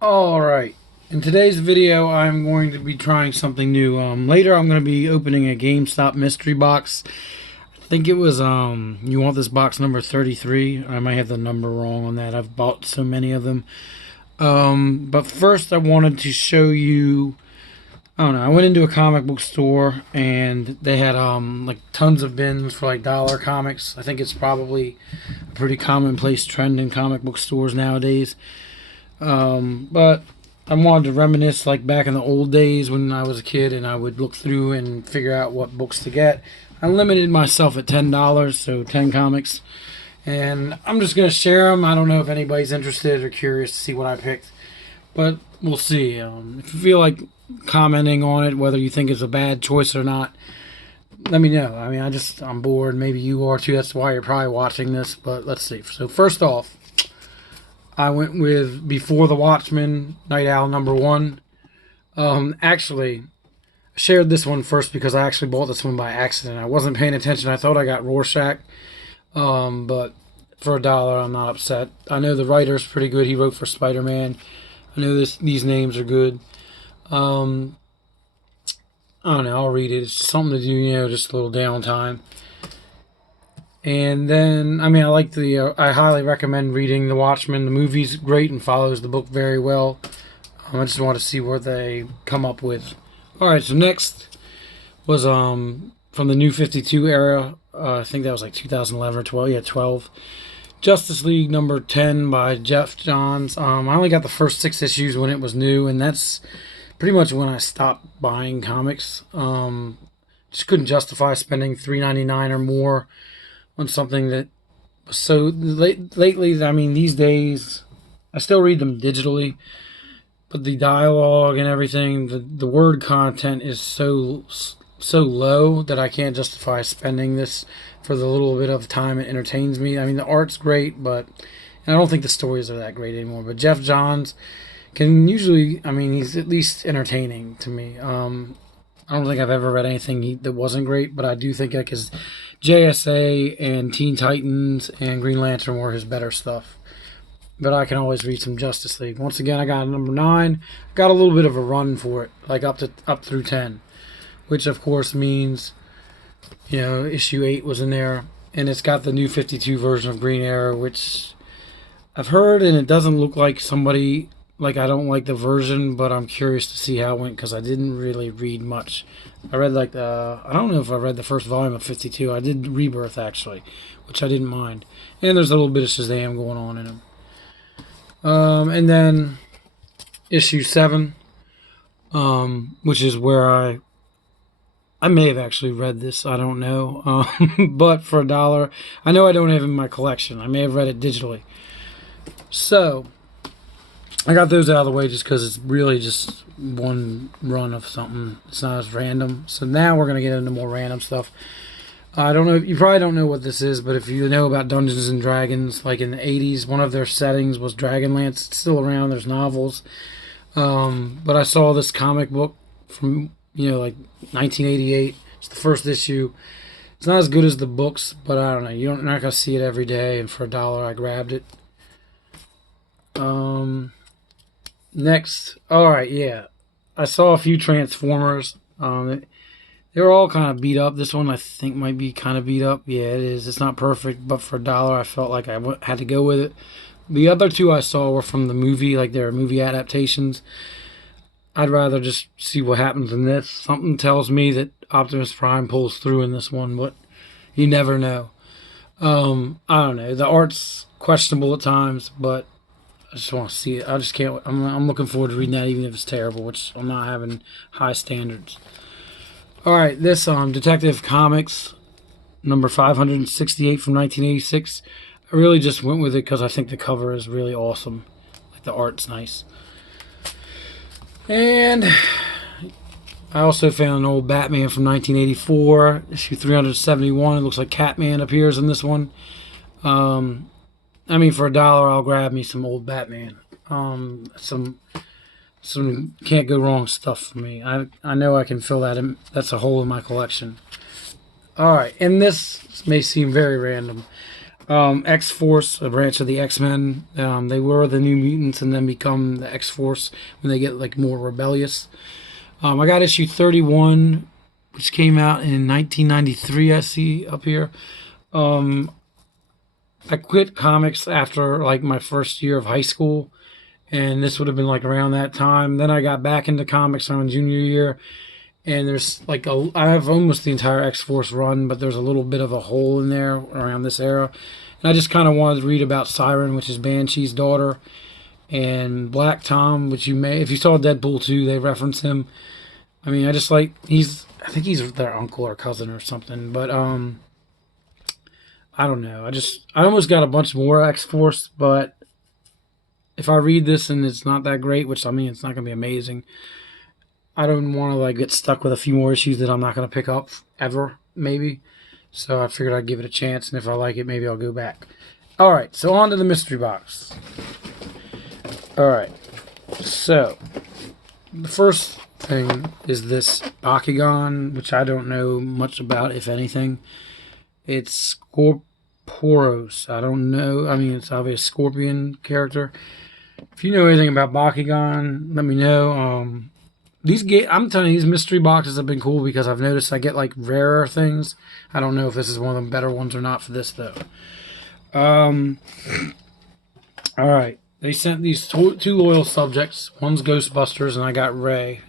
Alright, in today's video I'm going to be trying something new. Later I'm going to be opening a GameStop Mystery Box. I think it was, you want this box number 33. I might have the number wrong on that. I've bought so many of them. But first I wanted to show you, I don't know, I went into a comic book store and they had, like tons of bins for like dollar comics. I think it's probably a pretty commonplace trend in comic book stores nowadays. But I wanted to reminisce like back in the old days when I was a kid and I would look through and figure out what books to get. I limited myself at $10, so 10 comics. And I'm just going to share them. I don't know if anybody's interested or curious to see what I picked, but we'll see. If you feel like commenting on it, whether you think it's a bad choice or not, let me know. I mean, I'm bored. Maybe you are too. That's why you're probably watching this, but let's see. So, first off, I went with Before the Watchmen, Night Owl #1. Actually, I shared this one first because I actually bought this one by accident. I wasn't paying attention. I thought I got Rorschach, but for $1, I'm not upset. I know the writer's pretty good. He wrote for Spider-Man. I know these names are good. I don't know. I'll read it. It's just something to do, just a little downtime. And then, I mean, I highly recommend reading The Watchmen. The movie's great and follows the book very well. I just want to see what they come up with. Alright, so next was from the New 52 era. I think that was like 2011 or 12. Yeah, 12. Justice League #10 by Jeff Johns. I only got the first 6 issues when it was new, and that's pretty much when I stopped buying comics. Just couldn't justify spending $3.99 or more on something that was so lately. I mean, these days I still read them digitally, but the dialogue and everything, the word content is so low that I can't justify spending this for the little bit of time it entertains me. I mean, the art's great, but and I don't think the stories are that great anymore. But Jeff Johns can usually, I mean, he's at least entertaining to me. I don't think I've ever read anything that wasn't great, but I do think like his JSA and Teen Titans and Green Lantern were his better stuff. But I can always read some Justice League. Once again, I got #9. Got a little bit of a run for it, like up through 10, which of course means, issue 8 was in there, and it's got the New 52 version of Green Arrow, which I've heard, and it doesn't look like somebody. Like, I don't like the version, but I'm curious to see how it went because I didn't really read much. I read I don't know if I read the first volume of 52. I did Rebirth, actually, which I didn't mind. And there's a little bit of Shazam going on in them. And then issue 7, which is where I may have actually read this. I don't know. But for $1, I know I don't have it in my collection. I may have read it digitally. So I got those out of the way just because it's really just one run of something. It's not as random. So now we're going to get into more random stuff. I don't know. You probably don't know what this is, but if you know about Dungeons and Dragons, like in the 80s, one of their settings was Dragonlance. It's still around. There's novels. But I saw this comic book from, like 1988. It's the first issue. It's not as good as the books, but I don't know. You're not going to see it every day, and for $1, I grabbed it. Next, alright, yeah. I saw a few Transformers. They were all kind of beat up. This one I think might be kind of beat up. Yeah, it is. It's not perfect, but for $1, I felt like I had to go with it. The other 2 I saw were from the movie, like they're movie adaptations. I'd rather just see what happens in this. Something tells me that Optimus Prime pulls through in this one, but you never know. I don't know. The art's questionable at times, but I just want to see it. I just can't. I'm looking forward to reading that, even if it's terrible, which I'm not having high standards. All right, this Detective Comics number 568 from 1986. I really just went with it because I think the cover is really awesome. Like the art's nice. And I also found an old Batman from 1984, issue 371. It looks like Catman appears in this one. I mean, for $1, I'll grab me some old Batman. Some can't go wrong stuff for me. I know I can fill that in. That's a hole in my collection. All right, and this may seem very random. X-Force, a branch of the X-Men. They were the New Mutants and then become the X-Force when they get like more rebellious. I got issue 31, which came out in 1993. I see up here. I quit comics after like my first year of high school, and this would have been like around that time. Then I got back into comics around junior year, and there's like I have almost the entire X-Force run, but there's a little bit of a hole in there around this era. And I just kind of wanted to read about Siren, which is Banshee's daughter, and Black Tom, which you may, if you saw Deadpool 2, they reference him. I mean, I just like, I think he's their uncle or cousin or something, but I don't know. I almost got a bunch more X-Force, but if I read this and it's not that great, which I mean, it's not going to be amazing, I don't want to like get stuck with a few more issues that I'm not going to pick up ever, maybe. So I figured I'd give it a chance, and if I like it, maybe I'll go back. All right, so on to the mystery box. All right, so the first thing is this Bakugan, which I don't know much about, if anything. It's Scorporos. I don't know. I mean, it's obviously a scorpion character. If you know anything about Bakugan, let me know. I'm telling you, these mystery boxes have been cool because I've noticed I get like rarer things. I don't know if this is one of the better ones or not for this though. All right, they sent these two loyal subjects. One's Ghostbusters, and I got Ray,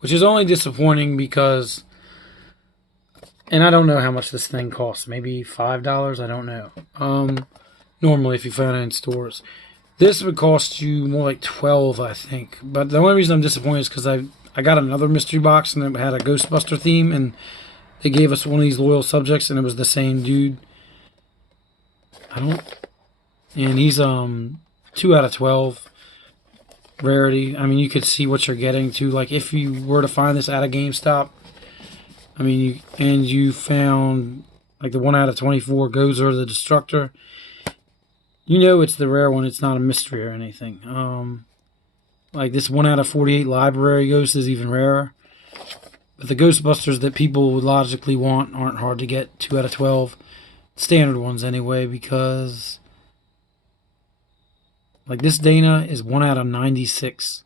which is only disappointing because, and I don't know how much this thing costs. Maybe $5. I don't know. Normally, if you found it in stores, this would cost you more like $12, I think. But the only reason I'm disappointed is because I got another mystery box and it had a Ghostbuster theme, and they gave us one of these loyal subjects, and it was the same dude. And he's 2 out of 12 rarity. I mean, you could see what you're getting to. Like if you were to find this at a GameStop, I mean, you found like the 1 out of 24 Gozer the Destructor. You know it's the rare one. It's not a mystery or anything. Like this 1 out of 48 Library Ghost is even rarer. But the Ghostbusters that people would logically want aren't hard to get. 2 out of 12. Standard ones anyway, because like this Dana is 1 out of 96.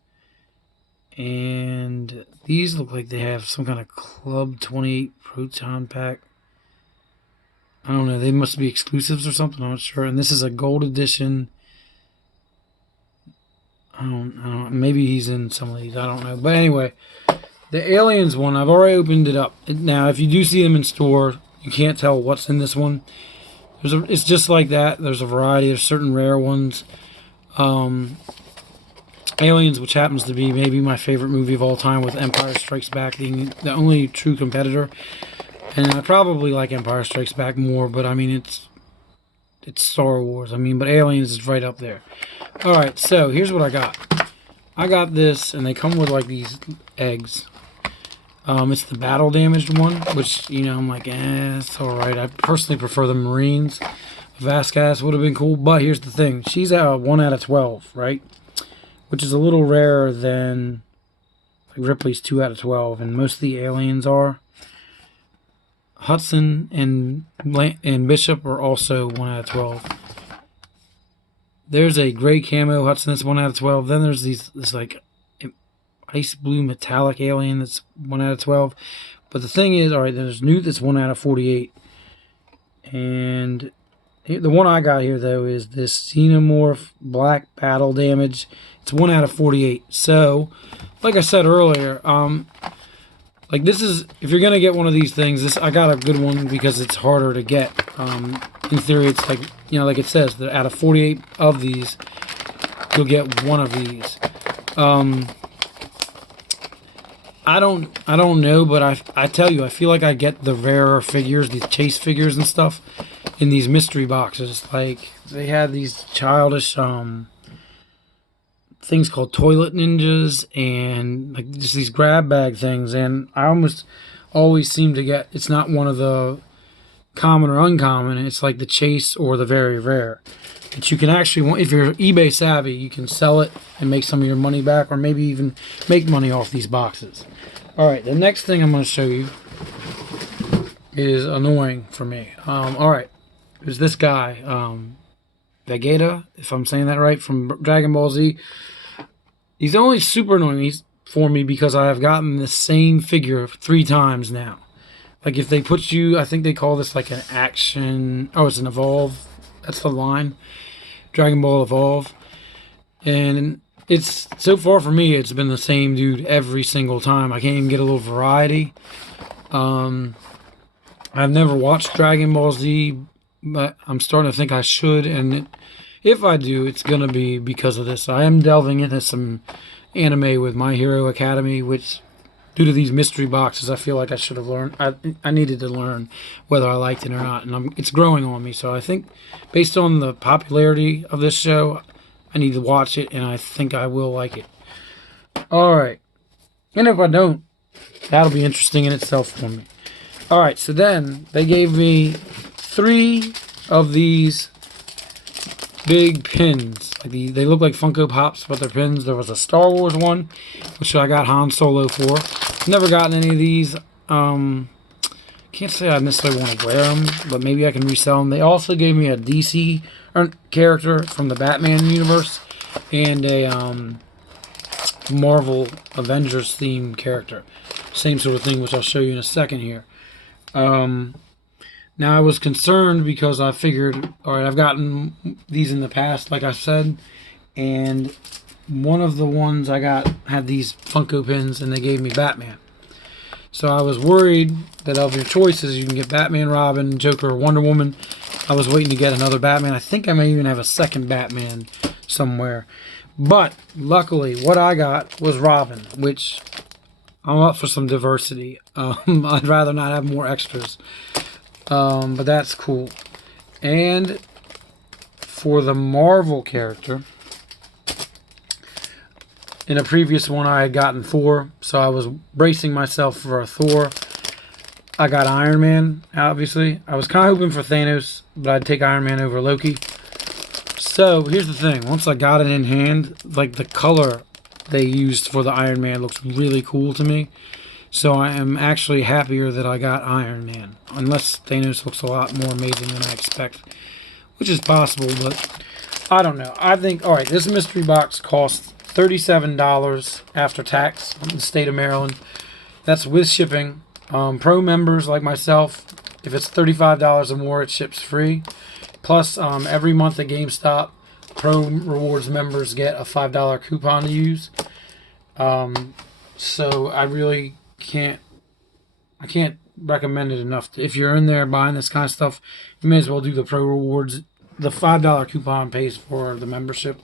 And these look like they have some kind of Club 28 Proton Pack. I don't know. They must be exclusives or something. I'm not sure. And this is a gold edition. I don't. Maybe he's in some of these. I don't know. But anyway, the Aliens one, I've already opened it up. Now, if you do see them in store, you can't tell what's in this one. It's just like that. There's a variety of certain rare ones. Aliens, which happens to be maybe my favorite movie of all time, with Empire Strikes Back being the only true competitor. And I probably like Empire Strikes Back more, but I mean, it's Star Wars. I mean, but Aliens is right up there. Alright, so here's what I got. I got this, and they come with like these eggs. It's the battle damaged one, which, you know, I'm like, it's alright. I personally prefer the Marines. Vasquez would have been cool, but here's the thing. She's at 1 out of 12, right? Which is a little rarer than like Ripley's 2 out of 12, and most of the aliens are. Hudson and Bishop are also 1 out of 12. There's a gray camo Hudson that's 1 out of 12. Then there's this like ice blue metallic alien that's 1 out of 12. But the thing is, alright, there's Newt that's 1 out of 48. And the one I got here, though, is this Xenomorph Black Battle Damage. It's 1 out of 48. So, like I said earlier, like this is, if you're gonna get one of these things, I got a good one because it's harder to get. In theory, it's like, you know, like it says, that out of 48 of these, you'll get one of these. I don't know, but I tell you, I feel like I get the rarer figures, these chase figures and stuff, in these mystery boxes. Like they had these childish things called toilet ninjas, and like just these grab bag things, and I almost always seem to get, it's not one of the common or uncommon, it's like the chase or the very rare. But you can actually, if you're eBay savvy, you can sell it and make some of your money back, or maybe even make money off these boxes. Alright, the next thing I'm going to show you is annoying for me. Alright, is this guy, Vegeta, if I'm saying that right, from Dragon Ball Z. He's only super annoying for me because I have gotten the same figure 3 times now. Like if they put you, I think they call this like an action. Oh, it's an evolve. That's the line. Dragon Ball Evolve. And it's so far for me, it's been the same dude every single time. I can't even get a little variety. I've never watched Dragon Ball Z, but I'm starting to think I should. And if I do, it's going to be because of this. I am delving into some anime with My Hero Academy, which, due to these mystery boxes, I feel like I should have learned. I needed to learn whether I liked it or not. And it's growing on me. So I think based on the popularity of this show, I need to watch it, and I think I will like it. Alright. And if I don't, that'll be interesting in itself for me. Alright, so then they gave me 3 of these big pins. They look like Funko Pops, but they're pins. There was a Star Wars one, which I got Han Solo for. Never gotten any of these. Can't say I necessarily want to wear them, but maybe I can resell them. They also gave me a DC character from the Batman universe and a Marvel Avengers themed character. Same sort of thing, which I'll show you in a second here. Now I was concerned because I figured, alright, I've gotten these in the past, like I said, and one of the ones I got had these Funko pins and they gave me Batman. So I was worried that of your choices, you can get Batman, Robin, Joker, or Wonder Woman. I was waiting to get another Batman. I think I may even have a second Batman somewhere. But luckily, what I got was Robin, which I'm up for some diversity. I'd rather not have more extras. But that's cool. And for the Marvel character, in a previous one I had gotten Thor, so I was bracing myself for a Thor. I got Iron Man, obviously. I was kind of hoping for Thanos, but I'd take Iron Man over Loki. So, here's the thing. Once I got it in hand, like the color they used for the Iron Man looks really cool to me. So I am actually happier that I got Iron Man. Unless Thanos looks a lot more amazing than I expect. Which is possible, but I don't know. I think, alright, this mystery box costs $37 after tax in the state of Maryland. That's with shipping. Pro members like myself, if it's $35 or more, it ships free. Plus, every month at Gamestop, Pro Rewards members get a $5 coupon to use. So I really can't recommend it enough. If you're in there buying this kind of stuff, you may as well do the Pro Rewards. The $5 coupon pays for the membership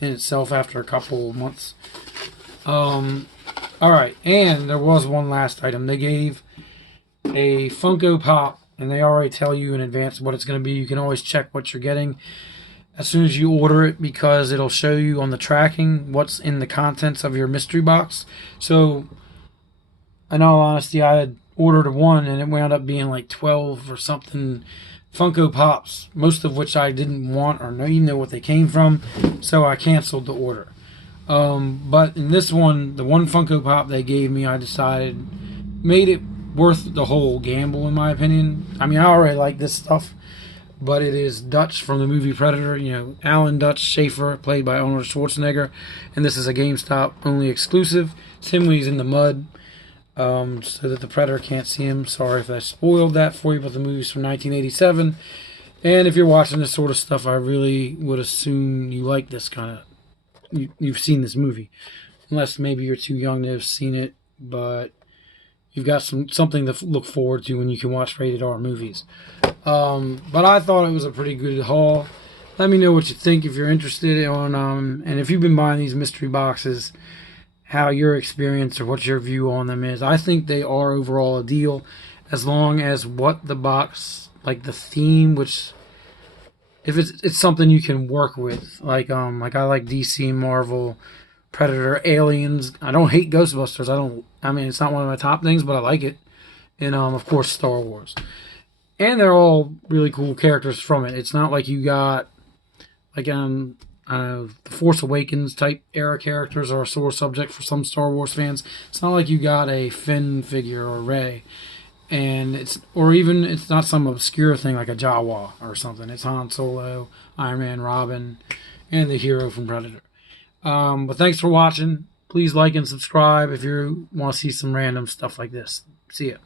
in itself after a couple of months. Alright, and there was one last item. They gave a Funko Pop, and they already tell you in advance what it's going to be. You can always check what you're getting as soon as you order it, because it'll show you on the tracking what's in the contents of your mystery box. So, in all honesty, I had ordered one, and it wound up being like 12 or something Funko Pops, most of which I didn't want or even know what they came from, so I canceled the order. But in this one, the one Funko Pop they gave me, I decided made it worth the whole gamble, in my opinion. I mean, I already like this stuff, but it is Dutch from the movie Predator. You know, Alan Dutch Schaefer, played by Arnold Schwarzenegger, and this is a GameStop only exclusive. It's him when he's in the mud, so that the Predator can't see him. Sorry if I spoiled that for you, but the movie's from 1987. And if you're watching this sort of stuff, I really would assume you like this kind of... You've seen this movie. Unless maybe you're too young to have seen it, but you've got something to look forward to when you can watch rated R movies. But I thought it was a pretty good haul. Let me know what you think if you're interested on, and if you've been buying these mystery boxes, how your experience or what your view on them is. I think they are overall a deal, as long as what the box, like the theme, which if it's something you can work with, like I like DC, Marvel, Predator, Aliens. I don't hate Ghostbusters. I mean, it's not one of my top things, but I like it. And of course, Star Wars. And they're all really cool characters from it. It's not like you got like the Force Awakens type era characters are a sore subject for some Star Wars fans. It's not like you got a Finn figure or Rey. and it's not some obscure thing like a Jawa or something. It's Han Solo, Iron Man, Robin, and the hero from Predator. But thanks for watching. Please like and subscribe if you want to see some random stuff like this. See ya.